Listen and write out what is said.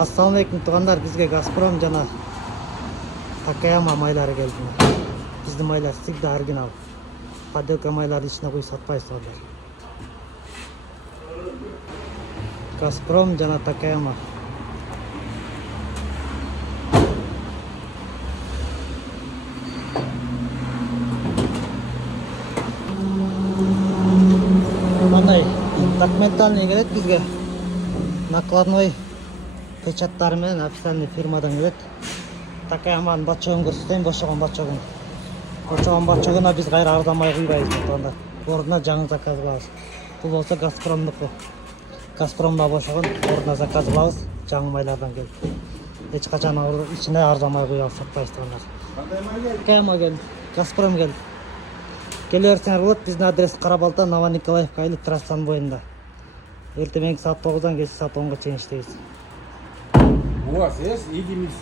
Assalamu alaikum туғандар, бізге Газпром жана Такаяма майлары келді. Біздің майлар всегда оригинал. Подделка майларды ішіне қойып сатпайсыз туғандар. Газпром жана Такаяма. Мындай документальный келет бізге. Накладной печаттары менен официальный фирмадан келет. Такаяманын бачогун көрсөтөйүн, бошогон бачогун. Бошогон бачогуна биз кайра ардамай куйбайбыз туганда. Ордуна жаңы заказ кылабыз. Бул болсо Газпромдуку. Газпромда бошогон ордуна заказ кылабыз, жаңы майлардан келет. Эч качан ичине ардамай куябыз, сатпайбыз тугандар. Такаяма келди, Газпром келди. Келе берсеңер болот, биздин адрес Карабалта, Нова Николаевка айылы трассанын боюнда. Эртең саат 9-дан кечки саат 10-га чейин иштейбиз. У вас есть единицы?